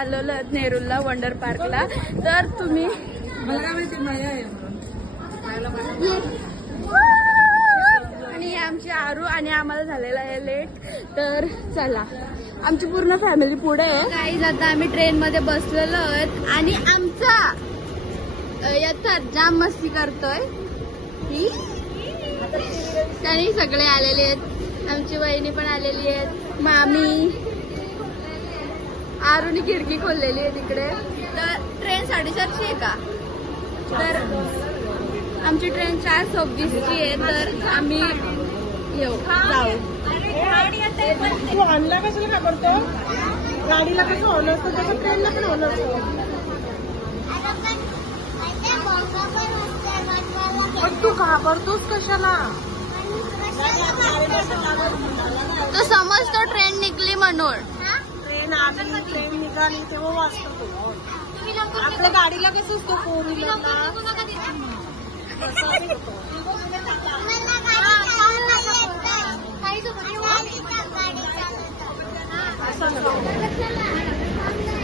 चालवलं नेरूलला वंडर पार्कला. तर तुम्ही आणि आमची आरू आणि आम्हाला झालेला आहे लेट. तर चला आमची पूर्ण फॅमिली पुढे आहे. गाईज आता आम्ही ट्रेन मध्ये बसलेलो आहोत आणि आमचा याच्यात जाम मस्ती करतोय. त्यांनी सगळे आलेले आहेत. आमची वहिनी पण आलेली आहेत, मामी. आरूनी खिडकी खोललेली आहे तिकडे. तर ट्रेन 4:30ची आहे का? तर आमची ट्रेन 4:26ची आहे. तर आम्ही येऊ जाऊ. तू आणला कशाला का करतो? गाडीला कसं होणार असतं तसं ट्रेनला पण होणार असतं. पण तू घाबरतोस कशाला? तो समजतो ट्रेन निघली म्हणून. ट्रेन आली, ट्रेन निघाली तेव्हा वाचतो तो. आपल्या गाडीला कसं असतो फोर व्हीलरला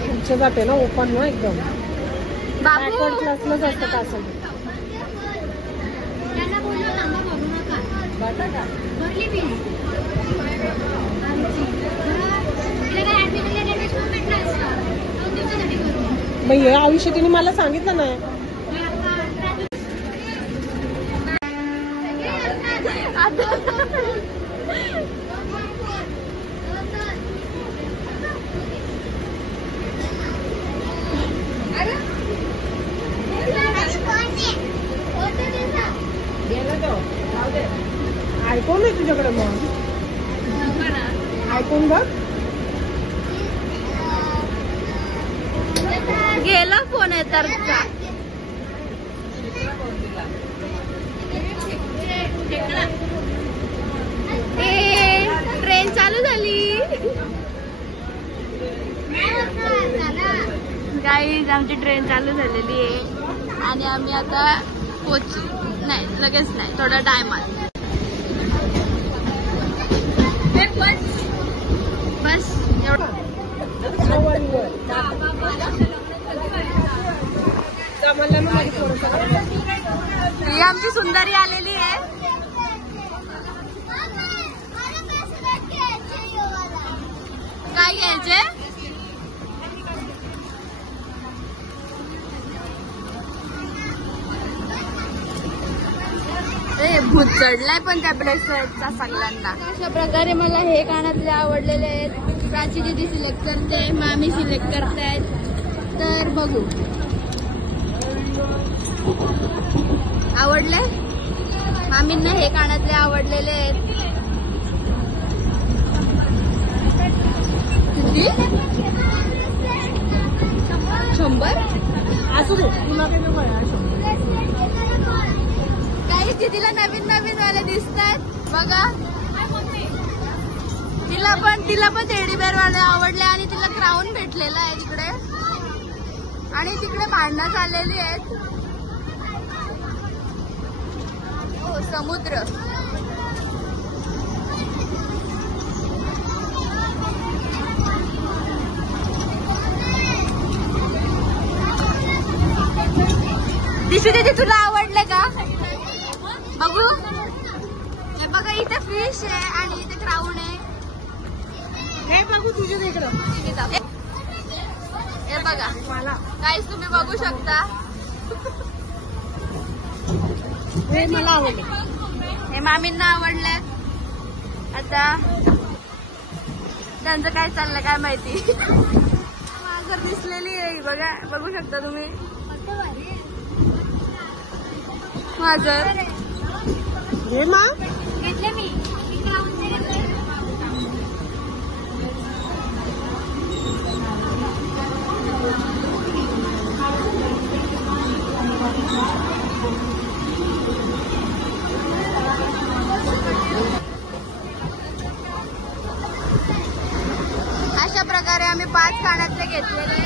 पुढच्या जाते ना ओपन ना एकदम. बॅकवर्ड क्लासलाच असतं का असं? मग हे आयुष्य तिने मला सांगितलं नाही. आयफोन आहे तुझ्याकडे? मग आयफोन बघ. गेला फोन आहे तर ट्रेन चालू झाली. गाईज आमची ट्रेन चालू झालेली आहे आणि आम्ही आता पोहोचू. नाही लगेच नाही, थोडा टायमात. बस ही आमची सुंदरी आलेली आहे. काय घ्यायचे? भूत चढलाय पण त्या ब्रेसलेटचा सगळ्यांना. अशा प्रकारे मला हे कानातले आवडलेले आहेत. प्राची दीदी सिलेक्ट करते, मामी सिलेक्ट करतायत. तर बघू आवडले. मामींना हे कानातले आवडलेले आहेत. किती? 100. असू दे तुला काही दीदीला नवीन नवीन वाले दिसतात बघा. तिला पण टेडी बेअर वाले आवडले आणि तिला क्राऊन भेटलेला आहे तिकडे. आणि तिकडे भांडणं चाललेली आहेत. हो समुद्र. दिशू दीदी तुला आवडले का? बघू. हे बघा इथे फिश आहे आणि इथे क्राऊन आहे. हे बघू तुझ्या इकडं. हे बघा मला काहीच तुम्ही बघू शकता. हे मला आवडले. हे मामींना आवडले. आता त्यांचं काय चाललंय काय माहिती. मांजर दिसलेली आहे बघा, बघू शकता तुम्ही. मांजर हे मा घेतले मी. अशा प्रकारे आम्ही 5 कानातले घेतलेले.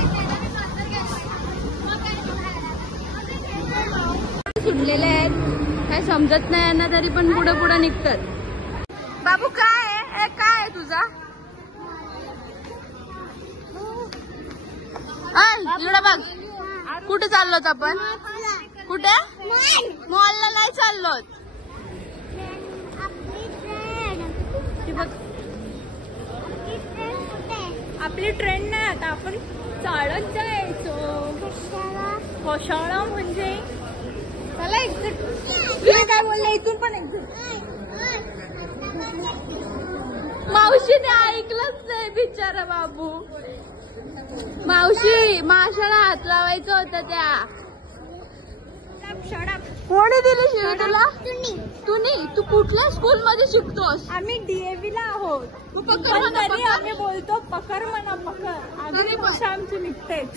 सुटलेले आहेत, काय समजत नाही यांना तरी पण पुढे पुढे निघतात. बाबू काय आहे? काय आहे तुझा? इकडे बघ, कुठे चाललोत आपण? कुठे? मॉलला नाही चाललोत. आपली ट्रेन नाही, आता आपण चालत जायचो. कशाला म्हणजे मला एक्झिट काय बोललं, इथून पण एक्झिट. मावशीने ऐकलंच नाही बिचारा बाबू. मावशी, माशाला हात लावायचं होतं त्या. कोणी दिली शिवी तुला? तू नाही, तू कुठल्या स्कूल मध्ये शिकतोस? आम्ही डीएव्ही ला आहोत. तू पकड म्हणा, आम्ही बोलतो पकड म्हणा, पकड. अजून भाषा आमची निघतेच.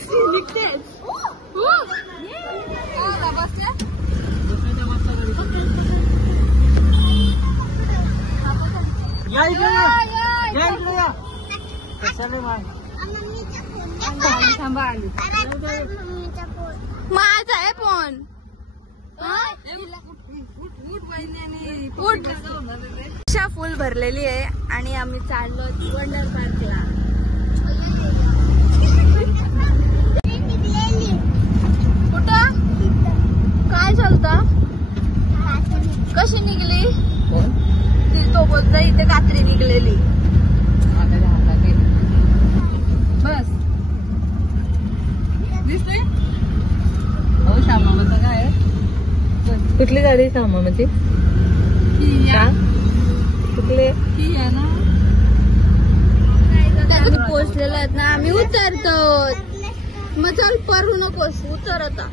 माझा आहे फोन. रिक्षा फुल भरलेली आहे आणि आम्ही चाललो वंडर पार्कला. कुठं काय चालतं? कशी निघली? तो बोलतो इथे कात्री निघलेली. बस दिसतोय. हो, श्यामाचं काय? कुठली गाडी श्यामाची? कुठले ना पोचलेलो आहेत ना आम्ही. उतरतो मग, चल परू नकोस, उतर आता.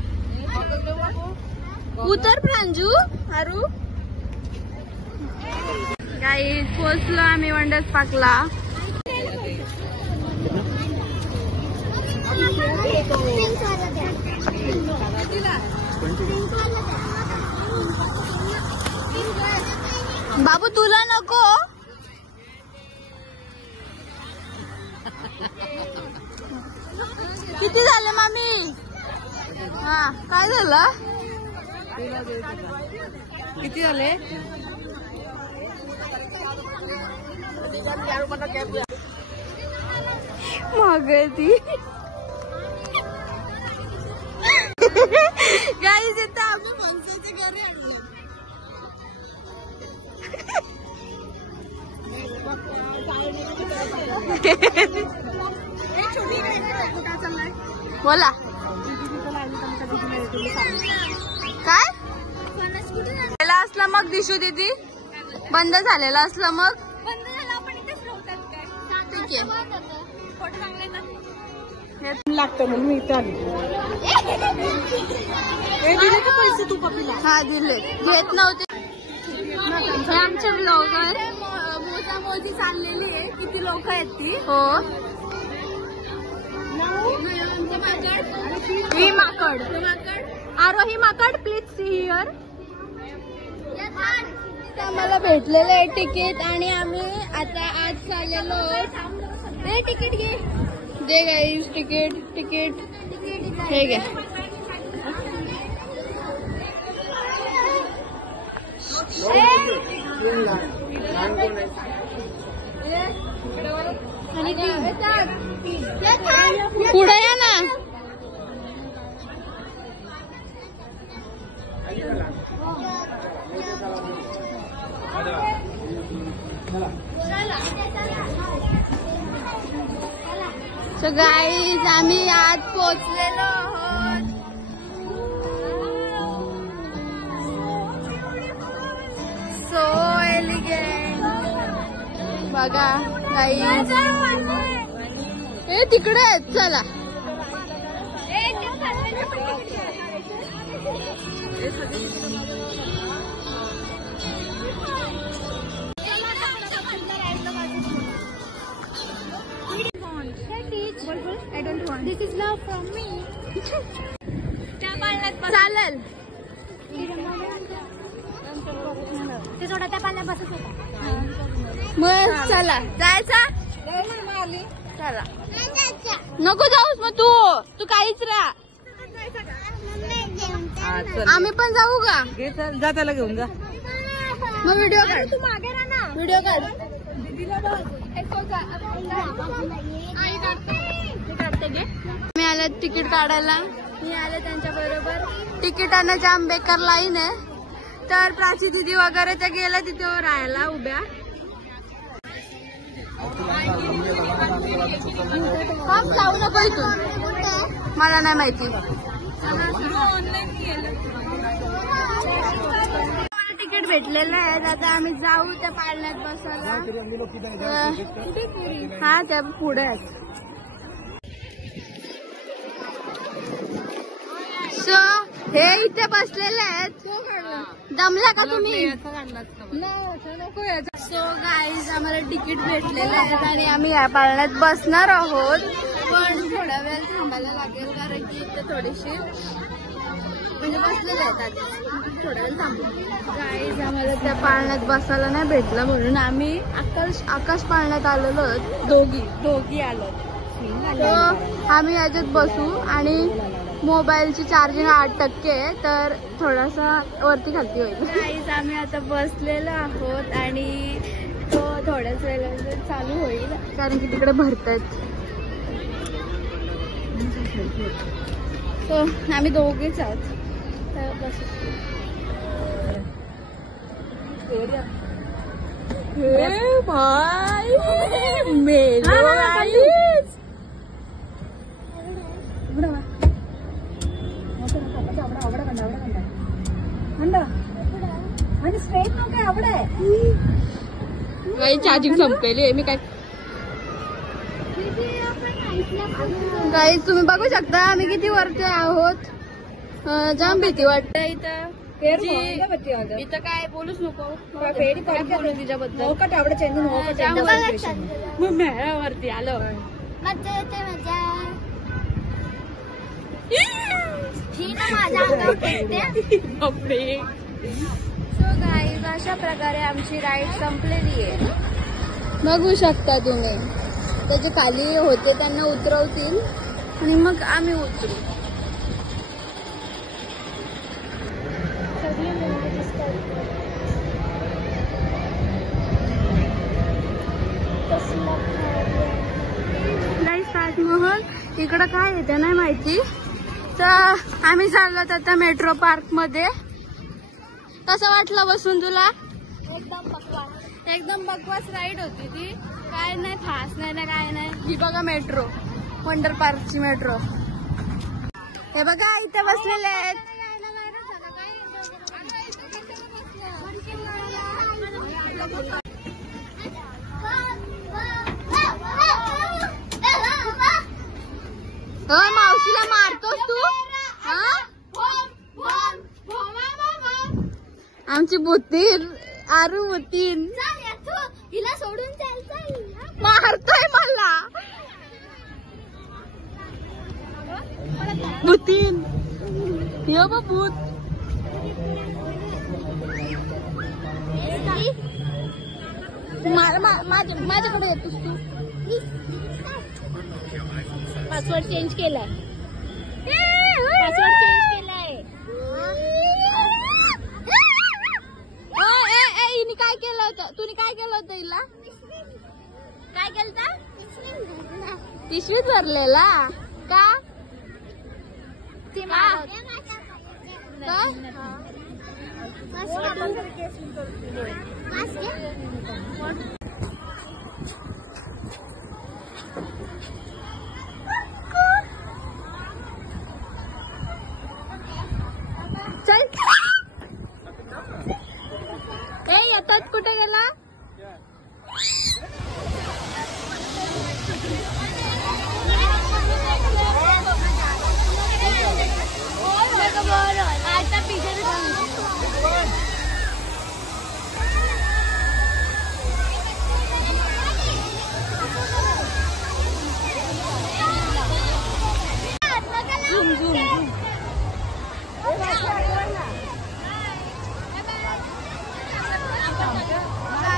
उतर प्रांजू. आरू गाईज, पोचलो आम्ही वंडर पार्कला. बाबू तुला नको? किती झाले मामी? हा, काय झालं? किती झाले? मागे ती गाईज, इथं आम्ही माणसाच्या घरी आणलं. बोला काय झालेला असला मग दिशू दीदी? बंद झालेला असला मग ठीक आहे. लागतं म्हणून मी इथं आली. दिले का पैसे तू पप्पीला? हा दिले, घेत नव्हते. हे आमचे ब्लॉगर मोजामोजी चाललेली आहे, किती लोक आहेत ती. हो, ही माकड. आरोही माकड, प्लीज सी हिअर. आम्हाला भेटलेलं आहे तिकीट आणि आम्ही आता आज चाललेलो. तिकीट घे, दे गाईज. तिकीट हे घे. पुढे या ना. सो गाईज, आम्ही आज पोहोचलेलो आहोत. सो एलिगेंट बघा गाईज. हे तिकडे आहेत, चला. I don't want. This is love from me. चालेल. ते थोडा त्या पाण्यात बसत होता. मग चला जायचा. चला, नको जाऊस मग तू काहीच राहा. आम्ही पण जाऊ का? जा, त्याला घेऊन जा. मग व्हिडिओ काढ. तू मागे राहा ना. व्हिडिओ काढ. मी आलो आल्यात तिकीट काढायला. मी आले त्यांच्या बरोबर. तिकिटांना जाम बेकार लाईन आहे. तर प्राची दिदी वगैरे त्या गेल्या तिथे राहायला उभ्या. जाऊ नको इथून, मला नाही माहिती. तिकीट भेटलेलं आहे. आता आम्ही जाऊ त्या पाळण्यात बसायला. हा त्या पुढे आहेत. सो हे इथे बसलेले आहेत. दमला का तुम्ही? सो गाईज आम्हाला तिकीट भेटलेलं आहे आणि आम्ही या पाळण्यात बसणार आहोत. पण थोडा वेळ थांबायला लागेल कारण की इथे थोडीशी म्हणजे बसलेले आहेत आधी. थोडा वेळ थांबू. गाईज आम्हाला त्या पाळण्यात बसायला नाही भेटलं म्हणून आम्ही आकाश पाळण्यात आलेलो आहोत. दोघी आलो. तर आम्ही याच्यात बसू आणि मोबाईलची चार्जिंग 8% आहे तर थोडासा वरती खालती होईल. गाईज आम्ही आता बसलेलो आहोत आणि तो थोड्याच वेळात चालू होईल कारण की तिकडे भरतायत. तो आम्ही दोघेच आहोत. तर बसू. भाई मेलो चार्जिंग संपलेली. मी काय गाईज तुम्ही बघू शकता आम्ही किती वरती आहोत. जाम भीती वाटते इथं. इथं काय बोलूच नको. बोलू तिच्याबद्दल वरती आलो. सो गाईज अशा प्रकारे आमची राईड संपलेली आहे. बघू शकता तुम्ही. त्याचे खाली होते त्यांना उतरवतील आणि मग आम्ही उतरू. ताजमहल इकडं काय आहे ते नाही माहिती. तर आम्ही चाललो आता मेट्रो पार्क मध्ये. कसं वाटलं बसून तुला? एकदम बकवास राईड होती ती. काय नाही खास नाही ना काय नाही. ही बघा मेट्रो, वंडर पार्कची मेट्रो. हे बघा इथे बसलेले आहेत. मावशीला मारतोस तू? आमची बुतीन आरू बुतीन हिला सोडून मारतोय मला. बुतीन ये भूत. माझ्याकडे येतोस तू. पासवर्ड चेंज केलाय. पासवर्ड चेंज केलाय. हिने काय केलं होतं? तुम्ही काय केलं होतं हिला? काय केलं? पिशवीत भरलेला का? चल येतात. कुठे गेला?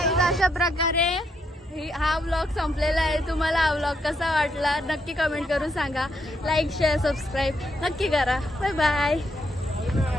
आता अशा प्रकारे हा व्लॉग संपलेला आहे. तुम्हाला हा व्लॉग कसा वाटला नक्की कमेंट करून सांगा. लाईक शेअर सबस्क्राईब नक्की करा. Bye bye.